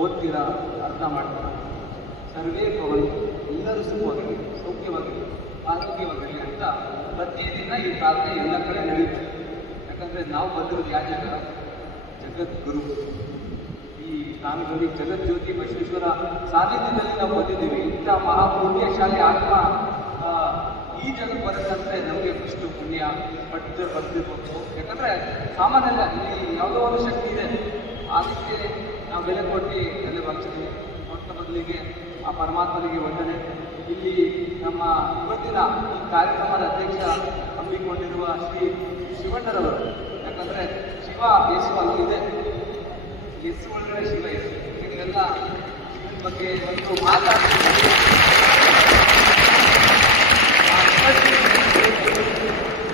ಓದ್ತೀರಾ, ಅರ್ಥ ಮಾಡ್ತೀರಾ. ಸರ್ವೇ ಭವಂತು, ಎಲ್ಲರೂ ಸುಖವಾಗಿರಲಿ, ಸೌಖ್ಯವಾಗಿರಲಿ, ಆರೋಗ್ಯವಾಗಿರಲಿ ಅಂತ ಪ್ರತಿದಿನ ಈ ಪ್ರಾರ್ಥನೆ ಎಲ್ಲ ಕಡೆ ನಡೆಯುತ್ತೆ. ಯಾಕಂದರೆ ನಾವು ಬಂದಿರೋದು ಯಾವ ಜಾಗ? ಜಗದ್ಗುರು. ಈ ಸ್ವಾಮಿಗಳು ಜಗಜ್ಯೋತಿ ಬಸವೇಶ್ವರ ಸಾನ್ನಿಧ್ಯದಲ್ಲಿ ನಾವು ಬಂದಿದ್ದೀವಿ. ಇಂಥ ಮಹಾಪುಣ್ಯಶಾಲಿ ಆತ್ಮ ಈ ಜಗತ್ತು ಬರುತ್ತಂದ್ರೆ ನಮಗೆ ಎಷ್ಟು ಪುಣ್ಯ ಬರ್ತಿರ್ಬೇಕು. ಯಾಕಂದರೆ ಸಾಮಾನ್ಯ ಇಲ್ಲಿ ಯಾವುದೋ ಒಂದು ಶಕ್ತಿ ಇದೆ, ಅದಕ್ಕೆ ನಾವು ಬೆಲೆ ಕೊಟ್ಟು ಬೆಲೆ ಬರ್ತೀವಿ. ಕೊಟ್ಟ ಬದಲಿಗೆ ಆ ಪರಮಾತ್ಮನಿಗೆ ವಂದನೆ. ಇಲ್ಲಿ ನಮ್ಮ ಇವತ್ತಿನ ಈ ಕಾರ್ಯಕ್ರಮದ ಅಧ್ಯಕ್ಷ ಹಮ್ಮಿಕೊಂಡಿರುವ ಶ್ರೀ ಶಿವಣ್ಣರವರು. ಯಾಕಂದರೆ ಶಿವ ಯೇಸು ಅಲ್ಲಿದೆ, ಯೇಸು ಒಳಗಡೆ ಶಿವ ಯೇಸು. ಇದೆಲ್ಲ ಶಿವನ ಬಗ್ಗೆ ಒಂದು ಮಾತಾಡ್ತೀವಿ.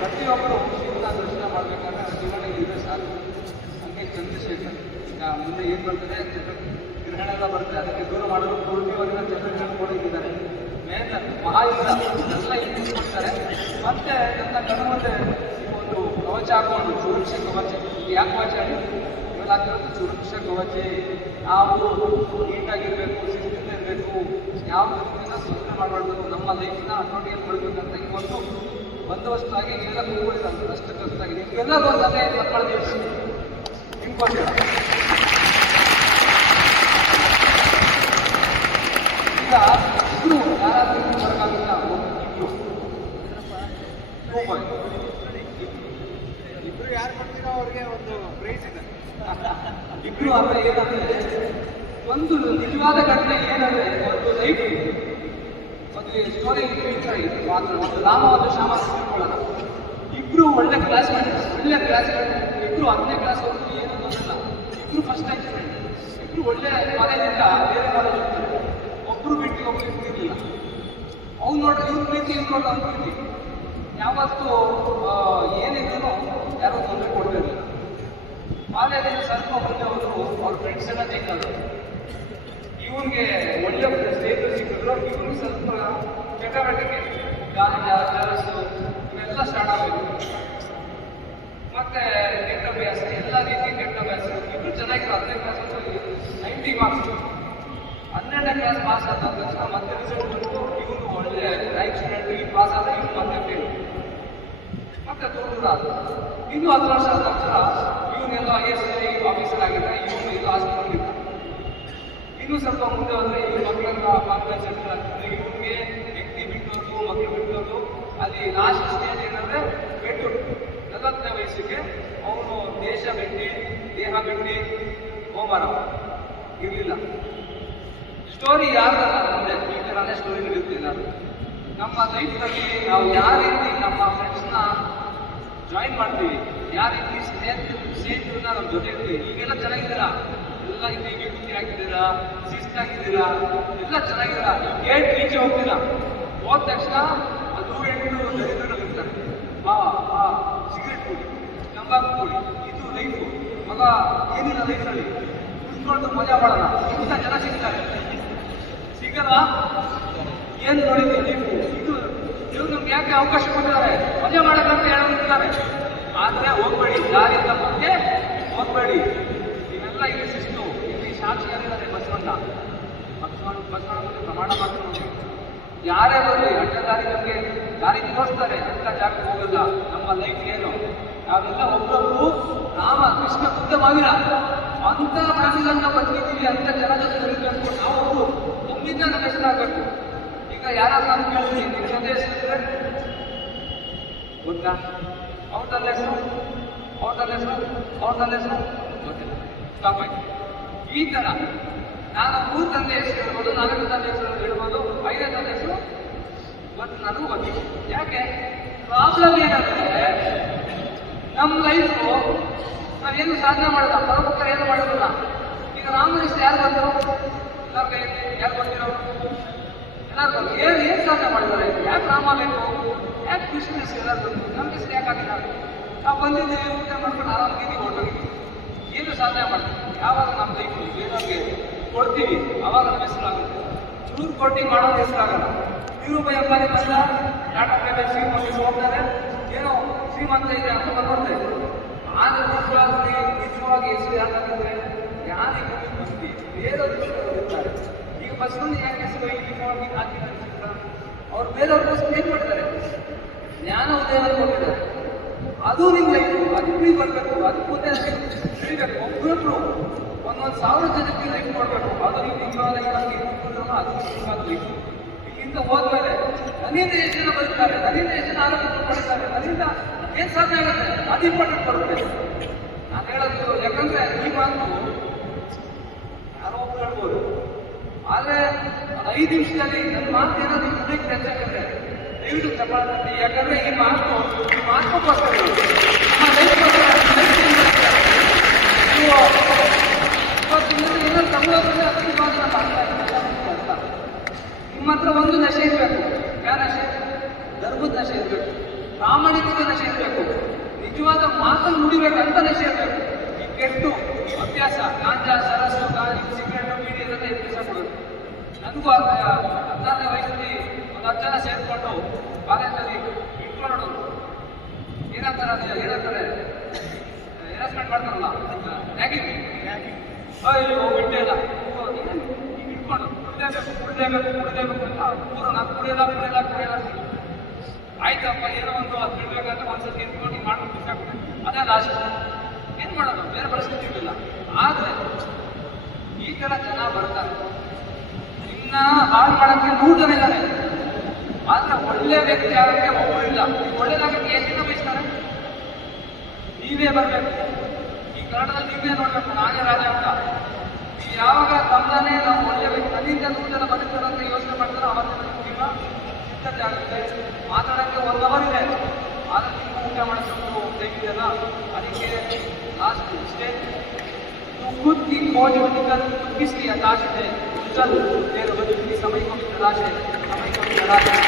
ಪ್ರತಿಯೊಬ್ಬರು ಶಿವನ ದರ್ಶನ ಮಾಡಬೇಕಾದ್ರೆ ಶಿವನಿಗೆ ಇದೆ ಸಾಕು. ಹಂಗೆ ಚಂದ್ರಶೇಖರ್ ಈಗ ಮುಂದೆ ಏನು ಬರ್ತದೆ, ಗ್ರಹಣ ಎಲ್ಲ ಬರ್ತದೆ, ಅದಕ್ಕೆ ದೂರ ಮಾಡಲು ಪೂರ್ತಿಯವರೆಲ್ಲ ಚಂದ್ರಶೇಖರ್ ಕೊಡಿದ್ದಾರೆ. ಮೇನ್ ಮಹಾಯುದ್ಧ ಎಲ್ಲ ಇಲ್ಲಿ ಕೊಡ್ತಾರೆ. ಮತ್ತೆ ನನ್ನ ಕಣ್ಣು ಒಂದು ಕವಚ ಹಾಕೊಂಡು ಸುರಕ್ಷ ಕವಚ. ಯಾಕೆ ಕವಚ ಇವೆಲ್ಲ ಹಾಕಿರೋದು? ಸುರಕ್ಷ ಕವಚ. ನಾವು ನೀಟಾಗಿರಬೇಕು, ಶಿಸ್ತಿಂದ ಇರಬೇಕು, ಯಾವ ರೀತಿಯಿಂದ ತೊಂದರೆ ಮಾಡಬಾರ್ದು, ನಮ್ಮ ಲೈಫ್ನ ಅಟೋಟಿಗೆ ಕೊಡಬೇಕಂತ ಈ ಒಂದು ಬಂದೋಬಸ್ತಾಗಿ ಎಲ್ಲ ಕೂತ್ಕೊಂಡಿದ್ದಾರೆ. ಅಷ್ಟಕ್ಕಾಗಿ ನಿಮಗೆಲ್ಲ ಬಂದರೆ ಮಕ್ಕಳ ದಿವಸ ನಿಮ್ಗೋಸ್ಕರ ಈಗ ಇಬ್ರು ಯಾರಾದ್ರೂ ಬರೋಕ್ಕಾಗಿಲ್ಲ. ಇಬ್ರು ಯಾರು ಮಾಡ್ತೀರೋ ಅವ್ರಿಗೆ ಒಂದು ಪ್ರೈಸ್ ಇದೆ. ಇಬ್ರು ಅಂದ್ರೆ ಏನಂದ್ರೆ ಒಂದು ನಿಜವಾದ ಘಟನೆ ಏನಂದ್ರೆ ಒಂದು ಲೈಫ್ ಒಂದು ಸ್ಟೋರಿ ಮಾತ್ರ. ಒಂದು ರಾಮ ಒಂದು ಶ್ಯಾಮ ತಿಳ್ಕೊಳ್ಳೋಣ. ಇಬ್ರು ಒಳ್ಳೆ ಕ್ಲಾಸ್ಮೇಟ್, ಇಬ್ರು 10ನೇ ಕ್ಲಾಸ್ ಅವ್ರಿಗೆ ಏನು ಗೊತ್ತಿಲ್ಲ. ಇಬ್ರು ಫಸ್ಟ್ ಟೈಮ್ ಸ್ಟೂಡೆಂಟ್. ಇಬ್ರು ಒಳ್ಳೆ ಕಾಲೇಜಿಂದ ಬೇರೆ ಕಾಲೇಜ್ ಹೋಗ್ತಾರೆ. ಒಬ್ರು ಬಿಟ್ಟು ಒಬ್ರು ಇರ್ತಿರ್ಲಿಲ್ಲ. ಅವ್ನು ನೋಡ್ರಿ ಇವ್ರ ಪ್ರೀತಿ, ಇವ್ರು ನೋಡ್ರಿ ಅವ್ನ ಪ್ರೀತಿ. ಯಾವತ್ತೂ ಏನಿದ್ರು ಯಾರೋ ತೊಂದರೆ ಕೊಡ್ತಿರ್ಲಿಲ್ಲ. ಕಾಲೇಜಿಂದ ಸ್ವಲ್ಪ ಮುಂದೆ ಅವ್ರ ಫ್ರೆಂಡ್ಸ್ ಎಲ್ಲ ಸಿಕ್ಕೋದು. ಇವನಿಗೆ ಒಳ್ಳೆ ಸ್ನೇಹಿತರು ಸಿಕ್ಕಿದ್ರು. ಇವನಿಗೆ ಸ್ವಲ್ಪ ಚಟವಟಿಕೆ, ಗಾಂಜಾ, ಜಲಸು ಇವೆಲ್ಲ ಸ್ಟಾರ್ಟ್ ಆಗಬೇಕು. ಮತ್ತೆ ಕೆಟ್ಟ ಅಭ್ಯಾಸ, ಎಲ್ಲ ರೀತಿ ಕೆಟ್ಟ ಅಭ್ಯಾಸ. ಇಬ್ರು ಚೆನ್ನಾಗಿರೋ 10ನೇ ಕ್ಲಾಸ್ 90 ಮಾರ್ಕ್ಸ್. 12ನೇ ಕ್ಲಾಸ್ ಪಾಸ್ ಆದ ತಕ್ಷಣ ಮತ್ತೆ ರಿಸಲ್ಟ್ ಬಂತು. ಇವನು ಒಳ್ಳೆ ರೈಟ್ ಸ್ಟೂಡೆಂಟ್, ಈ ಪಾಸ್ ಆದ ಇವನು ಮತ್ತೆ ಫೇಲ್. ಮತ್ತೆ ದೂರ ಇನ್ನೂ 10 ವರ್ಷ ಆದ ತಕ್ಷಣ ಇವನ್ನೆಲ್ಲ IAS ಆಫೀಸರ್ ಆಗಿದ್ದ, ಇವನು ಇದು ಹಾಸ್ಪಿಟಲ್. ಇನ್ನೂ ಸ್ವಲ್ಪ ಮುಂದೆ ಹೋದ್ರೆ ಈ ಮಕ್ಕಳನ್ನ ಕಾನ್ಫಿಡೆನ್ಸ್ ಸೆಂಟರ್ ಆಗ್ತದೆ. ಇವನಿಗೆ ವ್ಯಕ್ತಿ ಬಿಟ್ಟೋದು, ಮಕ್ಕಳು ಬಿಟ್ಟೋದು. ಅಲ್ಲಿ ಲಾಸ್ಟ್ ಸ್ಟೇಜ್ ಏನಂದ್ರೆ ಬೆಟ್ಟು 40ನೇ ವಯಸ್ಸಿಗೆ ಅವನು ದೇಶ ಬಿಟ್ಟು, ದೇಹ ಬಿಟ್ಟು ಹೋಮಾರ ಇರಲಿಲ್ಲ. ಸ್ಟೋರಿ ಯಾರಲ್ಲ ಮುಂದೆ ಈ ಥರನೇ ಸ್ಟೋರಿ ಇರ್ತಿಲ್ಲ. ನಮ್ಮ ಲೈಫ್ನಲ್ಲಿ ನಾವು ಯಾವ ರೀತಿ ನಮ್ಮ ಫ್ರೆಂಡ್ಸ್ನ ಜಾಯಿನ್ ಮಾಡ್ತೀವಿ, ಯಾವ ರೀತಿ ಸ್ನೇಹಿತರನ್ನ ನಮ್ಮ ಜೊತೆ ಇರ್ತೀವಿ. ಈಗೆಲ್ಲ ಚೆನ್ನಾಗಿದ್ದೀರಾ, ಎಲ್ಲ ಇಲ್ಲಿ ವಿಭೂತಿ ಹಾಕಿದ್ದೀರಾ, ಶಿಸ್ತಾಗಿದ್ದೀರಾ, ಎಲ್ಲ ಚೆನ್ನಾಗಿದ್ದೀರಾ. ಗೇಟ್ ಈಚೆ ಹೋಗ್ತೀರಾ, ಹೋದ ತಕ್ಷಣ ಅದು 8 ದರಿದ್ರಗಳು ಇರ್ತಾರೆ. ಸಿಗರೇಟ್ ಕುಡಿ, ತಂಬಾಕು ಕುಡಿ, ಇದು ಲೈಫು. ಮಗ ಏನಿಲ್ಲ ಲೈಫ್ನಲ್ಲಿ ಕುತ್ಕೊಂಡು ಮಜಾ ಮಾಡೋಣ. ಇಂಥ ಜನ ಸಿಗ್ತಾರೆ, ಸಿಗಲ್ಲ. ಏನು ನೋಡಿದ್ದೀವಿ ಲೈಫು? ಇವ್ರು ನಮ್ಗೆ ಯಾಕೆ ಅವಕಾಶ ಕೊಟ್ಟಿದ್ದಾರೆ? ಮಜಾ ಮಾಡೋಕ್ಕಂತ ಹೇಳೋದಿದ್ದಾರೆ. ಆದರೆ ಹೋಗ್ಬೇಡಿ, ದಾರಿಯಿಂದ ಮುಂದೆ ಹೋಗ್ಬೇಡಿ. ಇವೆಲ್ಲ ಇಲ್ಲಿ ಶಿಸ್ತು. ಇಲ್ಲಿ ಸಾಕ್ಷಿ ಏನಿದ್ದಾರೆ? ಬಸವಣ್ಣ ಮುಂದೆ ಪ್ರಮಾಣ ಮಾಡ್ಕೊಂಡು ಯಾರೇ ಬರಲಿ ಅಡ್ಡ ದಾರಿ ನಮಗೆ ದಾರಿ ತೋರಿಸ್ತಾರೆ. ಅಂತ ಜಾಗಕ್ಕೆ ಹೋಗಲ್ಲ. ನಮ್ಮ ಲೈಫ್ ಏನು? ನಾವೆಲ್ಲ ಒಬ್ಬೊಬ್ರು ರಾಮ, ಕೃಷ್ಣ, ಬುದ್ಧ, ಮಹಾವೀರ ಅಂತ ಫ್ಯಾಮಿಲಿಯನ್ನ ಬಂದಿದ್ದೀವಿ. ಅಂತ ಜನ ಜೊತೆ ಬೆಳಿಬೇಕು. ನಾವು ನಮ್ಮಿಂದ ನಮ್ಮ ಹೆಸರಾಗಬೇಕು. ಈಗ ಯಾರಾದ್ರೂ ನಾನು ಕೇಳ್ತೀನಿ, ನಿಮ್ಮ ಜೊತೆ ಹೆಸರಿದ್ರೆ ಗೊತ್ತಾ? ಅವ್ರ ತಂದೆ ಹೆಸರು ಗೊತ್ತಿಲ್ಲ, ಸ್ಟಾಪ್ ಆಯ್ತು. ಈ ಥರ ನಾನು 3 ತಂದೆ ಹೆಸರು ಹೇಳ್ಬೋದು, 4 ತಂದೆ ಹೆಸರು ಹೇಳ್ಬೋದು, 5ನೇ ತಂದೆ ಹೆಸರು ನನಗೂ ಗೊತ್ತಿಲ್ಲ. ಯಾಕೆ? ಪ್ರಾಬ್ಲಮ್ ಏನಂದ್ರೆ ನಮ್ಮ ಲೈಫು ನಾವೇನು ಸಾಧನೆ ಮಾಡೋದ, ಪರೋಪಕಾರ ಏನು ಮಾಡೋದಿಲ್ಲ. ಈಗ ರಾಮನ ಹೆಸರು ಯಾರು ಬಂದರು? ಯಾರು ಬಂದಿರೋ? ಎಲ್ಲರೂ ಏನು ಸಾಧನೆ ಮಾಡಿದ್ದಾರೆ? ಯಾಕೆ ರಾಮ ಬೇಕು? ಯಾಕೆ ಕೃಷ್ಣ ಹೆಸರು ಎಲ್ಲರೂ ಬಂದರು? ನಮ್ಮ ಹೆಸರು ಯಾಕಾಗಿಲ್ಲ? ನಾವು ಬಂದಿದ್ದೀವಿ, ಊಟ ಮಾಡ್ಕೊಂಡು ಆರಾಮಾಗಿ ಹೊರಟೋಗಿದ್ದೀವಿ. ಏನು ಸಾಧನೆ ಮಾಡ್ತೀವಿ? ಯಾವಾಗ ನಮ್ಮ ಲೈಫ್ ಬೇರೆಯವ್ರಿಗೆ ಕೊಡ್ತೀವಿ ಅವಾಗ ನಮ್ಮ ಹೆಸರಾಗುತ್ತೆ. ಚೂರು ಕೊಟ್ಟು ಮಾಡೋದು ಹೆಸರಾಗಲ್ಲ. ಧೀರುಭಾಯಿ ಅಂಬಾನಿ ಬಂದ, ಟಾಟಾ ಪ್ರೈವೇಟ್ ಶ್ರೀಮಂತ ಹೋಗ್ತಾರೆ, ಏನೋ ಶ್ರೀಮಂತ ಇದೆ ಅಂತ ಬಂದ್ರೆ. ಆದರೆ ನಿಜವಾಗಿ ಹೆಸರು ಯಾಕಂದ್ರೆ ಜ್ಞಾನಿಗಳು ಮಂದಿ ಬೇರೆಯವ್ರಿಗೋಸ್ಕರ ಇರ್ತಾರೆ. ಈಗ ಬಸವಣ್ಣ ಯಾಕೆ ಹೆಸರು ಇಲ್ಲಿ ಹಾಕಿದ್ದಾರೆ ಅವ್ರು ಬೇರೆಯವ್ರಿಗೋಸ್ಕರ ಏನ್ ಮಾಡಿದ್ದಾರೆ? ಜ್ಞಾನ ಉದಯವನ್ನು ಕೊಟ್ಟಿದ್ದಾರೆ. ಅದು ನಿಮ್ಗೆ ಅದಕ್ಕೂ ಬರ್ಬೇಕು, ಅದಕ್ಕೂ ನಡಿಬೇಕು. ಒಬ್ಬರೊಬ್ರು ಒಂದೊಂದು 1000 ಜನಕ್ಕೆ ಲೈಫ್ ಕೊಡ್ಬೇಕು. ಅದು ನೀವು ನಿಜವಾದ ಅದು ನಿಜವಾದ ಲೈಫ್. ಇಲ್ಲಿಂದ ಹೋದ್ಮೇಲೆ ನನ್ನಿಂದ ಎಷ್ಟು ಜನ ಬದುಕ್ತಾರೆ, ನನ್ನಿಂದ ಎಷ್ಟು ಜನ ಆರೋಗ್ಯ ಪಡ್ತಾರೆ, ನನ್ನಿಂದ ಏನ್ ಸಾಧ್ಯ ಆಗುತ್ತೆ ಅದು ಇಂಪಾರ್ಟೆಂಟ್ ಬರುತ್ತೆ. ನಾನು ಹೇಳೋದು ಯಾಕಂದ್ರೆ ಈ ಮಾತು ಯಾರೋ ಒಪ್ಕೊಳ್ಬೋದು, ಆದ್ರೆ 5 ನಿಮಿಷದಲ್ಲಿ ನನ್ನ ಮಾತು ಏನಾದ್ರು ಹೃದಯಕ್ಕೆ ಹೆಚ್ಚಾಗಿದ್ರೆ ದಯವಿಟ್ಟು ತಗೊಳ್ಳಿ. ಯಾಕಂದ್ರೆ ಈ ಮಾತುಗೋಸ್ಕರ ನಮ್ಮ ಏನಾದ್ರು ತಗೊಳ್ಳೋದ್ರಿಂದ ಅತಿವಾದ ಮಾಡ್ತಾ ಇದ್ದಾರೆ ಅಂತ. ನಿಮ್ಮ ಹತ್ರ ಒಂದು ನಶೆ ಇರಬೇಕು. ಯಾವ ನಶೆ? ಧರ್ಮದ ನಶೆ ಇರಬೇಕು, ಪ್ರಾಮಾಣಿಕತೆ ನಶೆ ಇರಬೇಕು, ನಿಜವಾದ ಮಾತನ್ನು ನುಡಿಬೇಕು ಅಂತ ನಶೆ ಇರಬೇಕು. ಈ ಕೆಟ್ಟು ಅಭ್ಯಾಸ ಗಾಂಜಾ, ಸರಸು, ಗಾಳಿ, ಸಿಗರೇಟ್, ಬೀಡಿ ಇರೋದ ಅಭ್ಯಾಸ ಕೊಡೋದು. ನನಗೂ 14ನೇ ವಯಸ್ಸಲ್ಲಿ ಒಂದು 10 ಜನ ಸೇರ್ಕೊಂಡು ಕಾಲೇಜಲ್ಲಿ ಇಟ್ಕೊಂಡು ಏನಂತಾರೆ ಹ್ಯಾರಾಸ್ಮೆಂಟ್ ಮಾಡ್ತಾರಲ್ಲ, ರ್ಯಾಗಿಂಗ್. ಅಯ್ಯೋ ಬಿಟ್ಟೇ ಇಲ್ಲ, ಈಗ ಇಟ್ಕೊಂಡು ಕುಡಿದೇಬೇಕು ಅಂತ ಪೂರ ನಾನು ಕುಡಿಯಲ್ಲ ಆಯ್ತಪ್ಪ, ಏನೋ ಒಂದು ಅದು ಬಿಡ್ಬೇಕಂತ ಒಂದ್ಸತಿ ಇಟ್ಕೊಂಡು ಮಾಡ್ಕೊಂಡು ಬಿಸಾಕ್ಬಿಟ್ಟೆ. ಅದೇ ಲಾಸ್ಟ್. ಏನ್ ಮಾಡೋದು? ಬೇರೆ ಪರಿಸ್ಥಿತಿ ಇರಲಿಲ್ಲ. ಆದ್ರೆ ಈ ತರ ಜನ ಬರ್ತಾರೆ. ನಿನ್ನ ಹಾಳು ಮಾಡಕ್ಕೆ 100 ಜನ ಇದ್ದಾರೆ, ಆದ್ರೆ ಒಳ್ಳೆ ವ್ಯಕ್ತಿ ಆಗಕ್ಕೆ ಒಬ್ಬರಿಲ್ಲ. ಒಳ್ಳೇದಾಗಕ್ಕೆ ಎಷ್ಟು ಜನ ಬಯಸ್ತಾರೆ? ನೀವೇ ಬರ್ಬೇಕು. ಈ ಕನ್ನಡದಲ್ಲಿ ನೀವೇ ನೋಡ್ಬೇಕು, ನಾನೇ ರಾಜ ಅಂತ. ಯಾವಾಗ ತಮ್ಮನೇ ನಾವು ಒಳ್ಳೆ ವ್ಯಕ್ತಿ ನನ್ನಿಂದ 100 ಜನ ಬದುಕ್ತಾರೆ ಅಂತ ಯೋಚನೆ ಮಾಡ್ತಾರೆ, ಅವತ್ತು ನಿಮ್ಮ ಸಿದ್ಧತೆ ಆಗುತ್ತೆ. ಮಾತಾಡಕ್ಕೆ 1 ಅವರ್ ಇದೆ, ಆದ್ರೆ ನೀವು ಊಟ ಮಾಡಿಸ್ಬೇಕು ತೆಗಿದೆಯಲ್ಲ. ಅದಕ್ಕೆ ಲಾಸ್ಟ್ ಸ್ಟೇಜ್ खुद की खोज निकल किस लिए तलाश है, चल तेरे बदल की समय को भी तलाश है, समय को भी तलाश है।